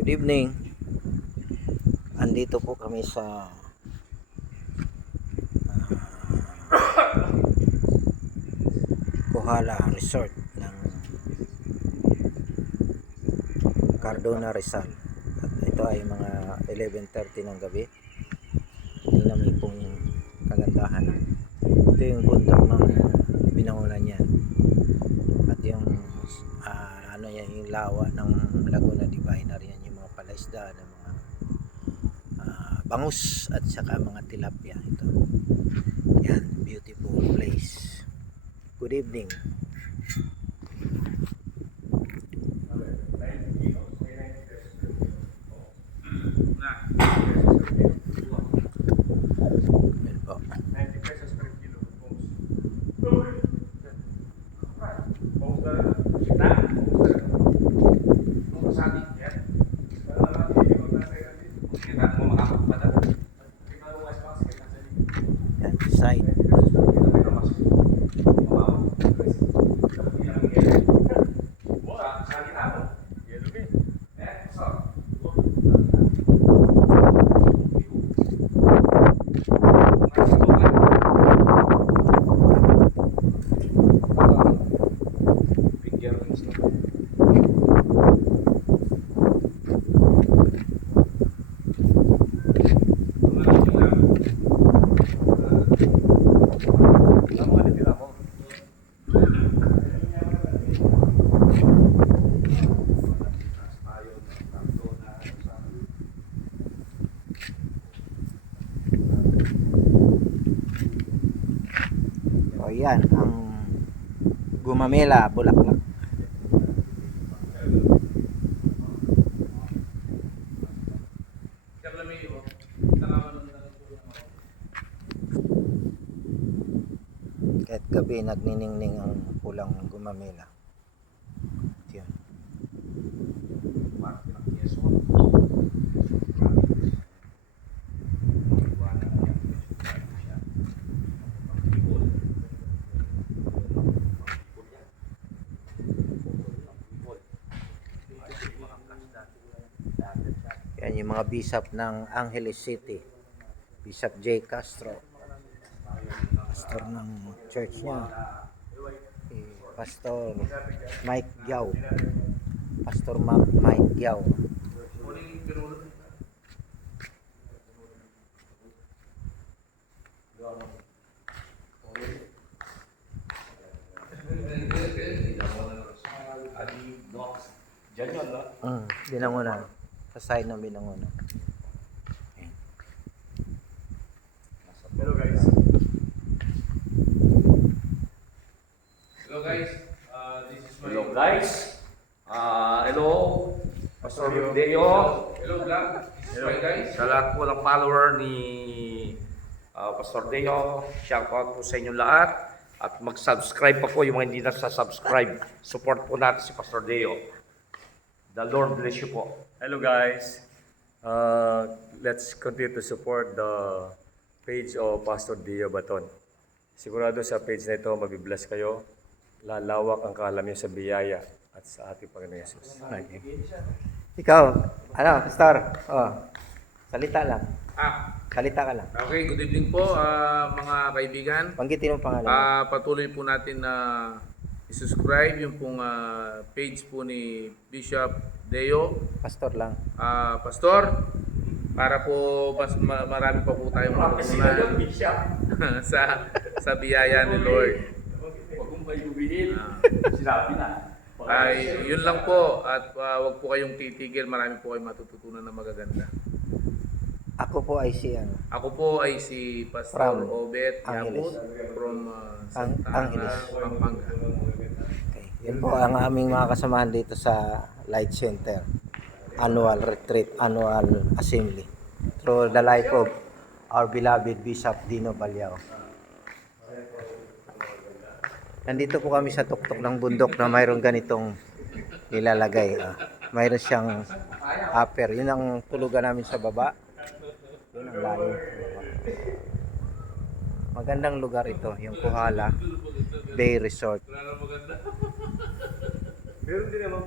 Good evening. Andito po kami sa Kohala Resort ng Cardona, Rizal. At ito ay mga 11:30 ng gabi. Tingnan mo pong kagandahan. Ito yung bundok ng Binangonan yan. At yung yung lawa ng Laguna Divina, yan yung mga palaisda ng mga bangus at saka mga tilapia. Ito yan, beautiful place. Good evening. Yan po. 90 pesos per kilo. Yan, side. O yan, ang Gumamela, Bulaklak. Kahit gabi nagniningning ang pulang Gumamela. Yan. Yan yung mga bishop ng Angeles City. Bishop J. Castro. Pastor ng church niya. Pastor Mike Giao. Pastor Mike Giao. Binangonan. Sa side ng Binangonan. Hello guys. Hello guys. This is my Hello guys. Hello. Pastor Deo. Hello vlog. This is my guys. Sa lahat po ng follower ni Pastor Deo, shout out po sa inyo lahat. At mag-subscribe pa po yung mga hindi nasa-subscribe. Support po natin si Pastor Deo. The Lord bless you po. Hello guys, let's continue to support the page of Pastor Deo Baton. Sigurado sa page na ito mabibless kayo, lalawak ang kaalam niyo sa biyaya at sa ating Panginoon Yesus. Okay. Ikaw, Pastor? Oh, salita lang. Salita ka lang. Okay, good evening po mga kaibigan. Banggitin mo pangalan. Patuloy po natin na i-subscribe yung pong page po ni Bishop Deo. Pastor lang. Pastor, para po mas marami pa po tayong matutunan sa biyaya ni Lord. Huwag kong payubihin. Sinabi na. Ay, yun lang po at wag po kayong titigil, marami po kayong matututunan na magaganda. Ako po ay si Ako po ay si Pastor From Obet Angeles. Yamut from Santa Angeles. Ana, Pampanga. Okay. Yan po ang aming mga kasamahan dito sa Light Center. Annual retreat, annual assembly. Through the life of our beloved Bishop Dino Balyao. Nandito po kami sa tuktok ng bundok na mayroong ganitong nilalagay. Mayroon siyang upper. Yun ang tulugan namin sa baba. Yun ang lalim sa baba. Magandang lugar ito, yung Kohala Bay Resort. Meron din naman